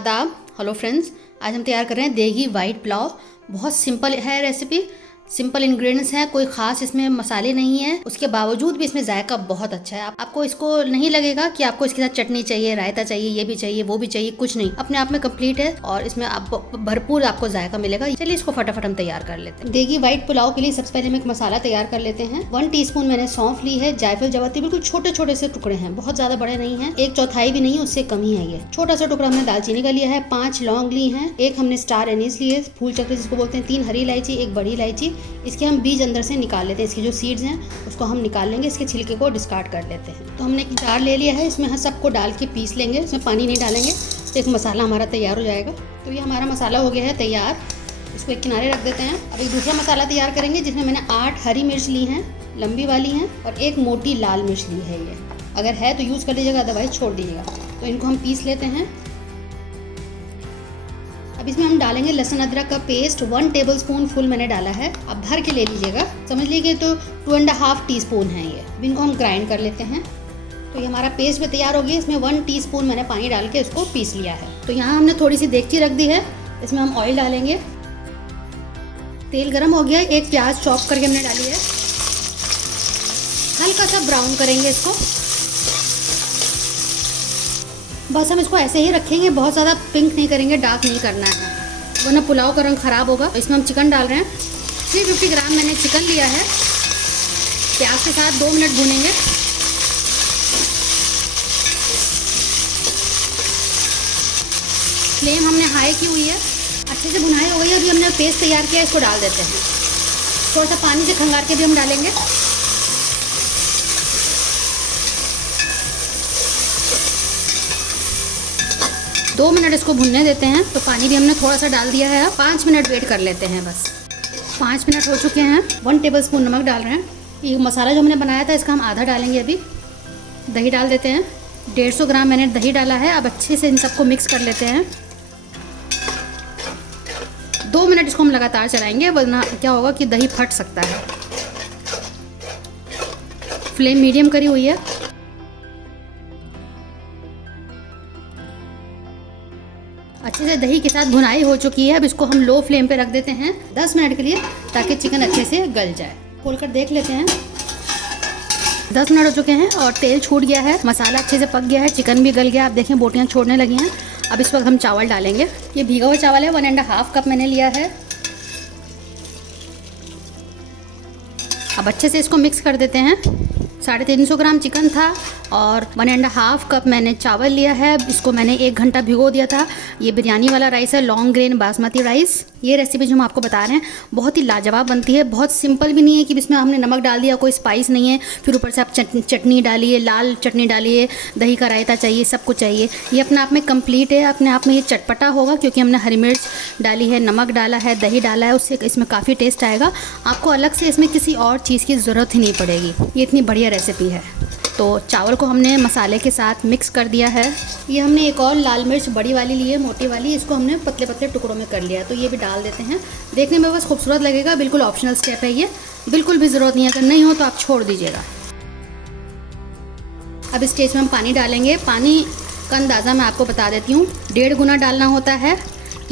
आदाब। Hello friends, आज हम तैयार कर रहे हैं देगी वाइट पुलाव। बहुत सिंपल है रेसिपी, सिंपल इंग्रेडिएंट्स हैं, कोई खास इसमें मसाले नहीं है। उसके बावजूद भी इसमें जायका बहुत अच्छा है। आपको इसको नहीं लगेगा कि आपको इसके साथ चटनी चाहिए, रायता चाहिए, ये भी चाहिए, वो भी चाहिए, कुछ नहीं, अपने आप में कंप्लीट है और इसमें आप भरपूर आपको जायका मिलेगा। चलिए इसको फटाफट हम तैयार कर लेते हैं। देगी वाइट पुलाव के लिए सबसे पहले हम एक मसाला तैयार कर लेते हैं। 1 टीस्पून मैंने सौंफ ली है, जायफल जवाती बिल्कुल छोटे छोटे से टुकड़े हैं, बहुत ज्यादा बड़े नहीं है, 1/4 भी नहीं है, उससे कम ही है। ये छोटा सा टुकड़ा हमने दालचीनी का लिया है, 5 लौंग ली है, एक हमने स्टार एनीस लिए, फूल चक्र जिसको बोलते हैं, 3 हरी इलायची, 1 बड़ी इलायची। इसके हम बीज अंदर से निकाल लेते हैं, इसके जो सीड्स हैं उसको हम निकाल लेंगे, इसके छिलके को डिस्कार्ड कर लेते हैं। तो हमने एक जार ले लिया है, इसमें हम सबको डाल के पीस लेंगे, इसमें पानी नहीं डालेंगे, तो एक मसाला हमारा तैयार हो जाएगा। तो ये हमारा मसाला हो गया है तैयार, इसको एक किनारे रख देते हैं। अब एक दूसरा मसाला तैयार करेंगे जिसमें मैंने 8 हरी मिर्च ली हैं, लंबी वाली हैं, और 1 मोटी लाल मिर्च ली है। ये अगर है तो यूज़ कर लीजिएगा, अदरवाइज छोड़ दीजिएगा। तो इनको हम पीस लेते हैं। अब इसमें हम डालेंगे लहसुन अदरक का पेस्ट, 1 टेबलस्पून फुल मैंने डाला है। अब भर के ले लीजिएगा, समझ लीजिए तो 2.5 टीस्पून है ये। अब इनको हम ग्राइंड कर लेते हैं। तो ये हमारा पेस्ट भी तैयार हो गया। इसमें 1 टीस्पून मैंने पानी डाल के इसको पीस लिया है। तो यहाँ हमने थोड़ी सी देगची रख दी है, इसमें हम ऑयल डालेंगे। तेल गर्म हो गया, एक प्याज चॉप करके हमने डाली है, हल्का सा ब्राउन करेंगे इसको। बस हम इसको ऐसे ही रखेंगे, बहुत ज़्यादा पिंक नहीं करेंगे, डार्क नहीं करना है, वरना पुलाव का रंग ख़राब होगा। इसमें हम चिकन डाल रहे हैं, 350 ग्राम मैंने चिकन लिया है। प्याज के साथ 2 मिनट भूनेंगे। फ्लेम हमने हाई की हुई है, अच्छे से भुनाई हो गई है। अभी हमने पेस्ट तैयार किया, इसको डाल देते हैं। थोड़ा सा पानी से खंगार के भी हम डालेंगे। दो मिनट इसको भुनने देते हैं। तो पानी भी हमने थोड़ा सा डाल दिया है। अब 5 मिनट वेट कर लेते हैं बस। 5 मिनट हो चुके हैं। 1 टेबलस्पून नमक डाल रहे हैं। ये मसाला जो हमने बनाया था इसका हम आधा डालेंगे अभी। दही डाल देते हैं, 150 ग्राम मैंने दही डाला है। अब अच्छे से इन सबको मिक्स कर लेते हैं। 2 मिनट इसको हम लगातार चलाएंगे, वरना क्या होगा कि दही फट सकता है। फ्लेम मीडियम करी हुई है। अच्छे से दही के साथ भुनाई हो चुकी है। अब इसको हम लो फ्लेम पे रख देते हैं 10 मिनट के लिए, ताकि चिकन अच्छे से गल जाए। खोलकर देख लेते हैं। 10 मिनट हो चुके हैं और तेल छूट गया है, मसाला अच्छे से पक गया है, चिकन भी गल गया। आप देखें बोटियाँ छोड़ने लगी हैं। अब इस वक्त हम चावल डालेंगे। ये भीगा हुआ चावल है, 1.5 कप मैंने लिया है। अब अच्छे से इसको मिक्स कर देते हैं। 350 ग्राम चिकन था और 1.5 कप मैंने चावल लिया है। इसको मैंने 1 घंटा भिगो दिया था। ये बिरयानी वाला राइस है, लॉन्ग ग्रेन बासमती राइस। ये रेसिपी जो हम आपको बता रहे हैं बहुत ही लाजवाब बनती है। बहुत सिंपल भी नहीं है कि इसमें हमने नमक डाल दिया, कोई स्पाइस नहीं है, फिर ऊपर से आप चटनी डालिए, लाल चटनी डालिए, दही का रायता चाहिए, सब कुछ चाहिए। ये अपने आप में कंप्लीट है, अपने आप में ये चटपटा होगा क्योंकि हमने हरी मिर्च डाली है, नमक डाला है, दही डाला है, उससे इसमें काफ़ी टेस्ट आएगा। आपको अलग से इसमें किसी और चीज़ की ज़रूरत ही नहीं पड़ेगी। ये इतनी बढ़िया रेसिपी है। तो चावल को हमने मसाले के साथ मिक्स कर दिया है। ये हमने एक और लाल मिर्च बड़ी वाली ली है, मोटी वाली, इसको हमने पतले पतले टुकड़ों में कर लिया। तो ये भी डाल देते हैं। देखने में बस खूबसूरत लगेगा, बिल्कुल ऑप्शनल स्टेप है ये, बिल्कुल भी ज़रूरत नहीं है। अगर नहीं हो तो आप छोड़ दीजिएगा। अब इस स्टेज में हम पानी डालेंगे। पानी का अंदाज़ा मैं आपको बता देती हूँ, 1.5 गुना डालना होता है,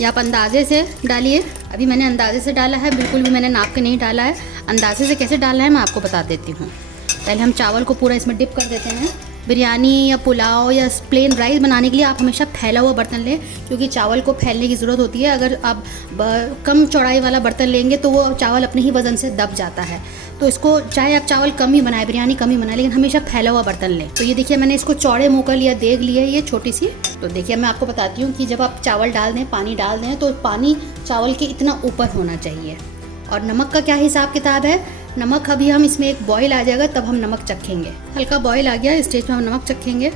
या आप अंदाजे से डालिए। अभी मैंने अंदाजे से डाला है, बिल्कुल भी मैंने नाप के नहीं डाला है। अंदाजे से कैसे डालना है मैं आपको बता देती हूँ। पहले हम चावल को पूरा इसमें डिप कर देते हैं। बिरयानी या पुलाव या प्लेन राइस बनाने के लिए आप हमेशा फैला हुआ बर्तन लें, क्योंकि चावल को फैलने की ज़रूरत होती है। अगर आप कम चौड़ाई वाला बर्तन लेंगे तो वो चावल अपने ही वज़न से दब जाता है। तो इसको चाहे आप चावल कम ही बनाए, बिरयानी कम ही बनाए, लेकिन हमेशा फैला हुआ बर्तन लें। तो ये देखिए मैंने इसको चौड़े मुँह का लिया, देग लिया ये छोटी सी। तो देखिए मैं आपको बताती हूँ कि जब आप चावल डाल दें, पानी डाल दें, तो पानी चावल के इतना ऊपर होना चाहिए। और नमक का क्या हिसाब किताब है, नमक अभी हम इसमें एक बॉईल आ जाएगा तब हम नमक चखेंगे। हल्का बॉईल आ गया, इस स्टेज पे हम नमक चखेंगे।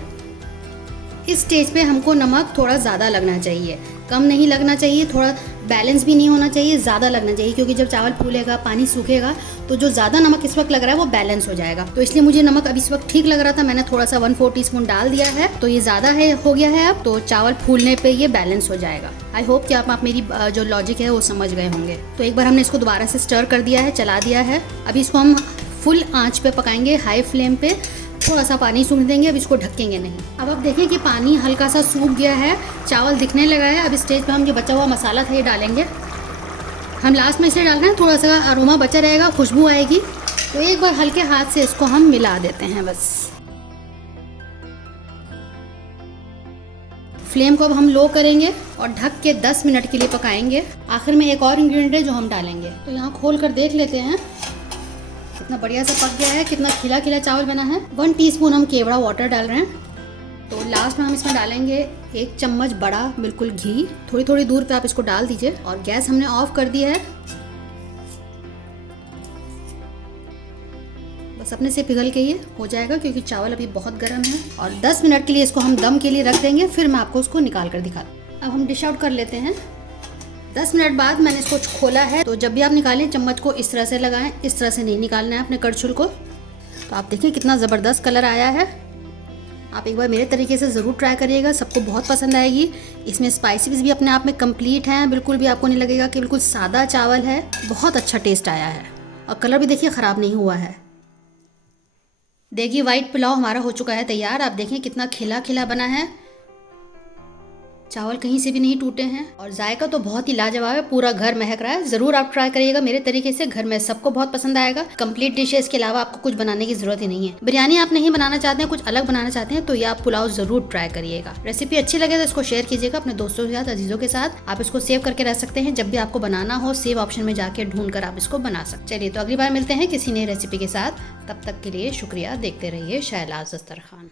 इस स्टेज पे हमको नमक थोड़ा ज़्यादा लगना चाहिए, कम नहीं लगना चाहिए, थोड़ा बैलेंस भी नहीं होना चाहिए, ज़्यादा लगना चाहिए। क्योंकि जब चावल फूलेगा, पानी सूखेगा, तो जो ज़्यादा नमक इस वक्त लग रहा है वो बैलेंस हो जाएगा। तो इसलिए मुझे नमक अभी इस वक्त ठीक लग रहा था, मैंने थोड़ा सा 1/4 टीस्पून डाल दिया है। तो ये ज़्यादा है, हो गया है। अब तो चावल फूलने पर ये बैलेंस हो जाएगा। आई होप कि आप मेरी जो लॉजिक है वो समझ गए होंगे। तो एक बार हमने इसको दोबारा से स्टर कर दिया है, चला दिया है। अभी इसको हम फुल आँच पे पकाएंगे, हाई फ्लेम पे, थोड़ा सा पानी सूख देंगे, अब इसको ढकेंगे नहीं। अब आप देखें कि पानी हल्का सा सूख गया है, चावल दिखने लगा है। अब स्टेज पे हम जो बचा हुआ मसाला था ये डालेंगे। हम लास्ट में इसे डाल रहे हैं, थोड़ा सा अरोमा बचा रहेगा, खुशबू आएगी। तो एक बार हल्के हाथ से इसको हम मिला देते हैं बस। फ्लेम को अब हम लो करेंगे और ढक के 10 मिनट के लिए पकाएंगे। आखिर में एक और इंग्रेडिएंट है जो हम डालेंगे, तो यहाँ खोल कर देख लेते हैं कितना बढ़िया से पक गया है, कितना खिला खिला चावल बना है। 1 टीस्पून हम केवड़ा वाटर डाल रहे हैं। तो लास्ट में हम इसमें डालेंगे 1 चम्मच बड़ा बिल्कुल घी। थोड़ी थोड़ी दूर पे आप इसको डाल दीजिए और गैस हमने ऑफ कर दी है। बस अपने से पिघल के ये हो जाएगा क्योंकि चावल अभी बहुत गर्म है। और 10 मिनट के लिए इसको हम दम के लिए रख देंगे, फिर मैं आपको उसको निकाल कर दिखा। अब हम डिश आउट कर लेते हैं। 10 मिनट बाद मैंने इसको खोला है। तो जब भी आप निकालें चम्मच को इस तरह से लगाएं, इस तरह से नहीं निकालना है अपने करछुल को। तो आप देखिए कितना ज़बरदस्त कलर आया है। आप एक बार मेरे तरीके से ज़रूर ट्राई करिएगा, सबको बहुत पसंद आएगी। इसमें स्पाइसीज भी अपने आप में कंप्लीट हैं, बिल्कुल भी आपको नहीं लगेगा कि बिल्कुल सादा चावल है। बहुत अच्छा टेस्ट आया है और कलर भी देखिए ख़राब नहीं हुआ है। देखिए वाइट पुलाव हमारा हो चुका है तैयार। आप देखें कितना खिला खिला बना है, चावल कहीं से भी नहीं टूटे हैं और जायका तो बहुत ही लाजवाब है, पूरा घर महक रहा है। ज़रूर आप ट्राई करिएगा मेरे तरीके से, घर में सबको बहुत पसंद आएगा। कंप्लीट डिश है, इसके अलावा आपको कुछ बनाने की ज़रूरत ही नहीं है। बिरयानी आप नहीं बनाना चाहते हैं, कुछ अलग बनाना चाहते हैं, तो ये आप पुलाव ज़रूर ट्राई करिएगा। रेसिपी अच्छी लगे तो इसको शेयर कीजिएगा अपने दोस्तों के साथ, अजीज़ों के साथ। आप इसको सेव करके रख सकते हैं, जब भी आपको बनाना हो सेव ऑप्शन में जाके ढूंढ कर आप इसको बना सकते। चलिए तो अगली बार मिलते हैं किसी नई रेसिपी के साथ, तब तक के लिए शुक्रिया। देखते रहिए शैलाज़ दस्तरखान।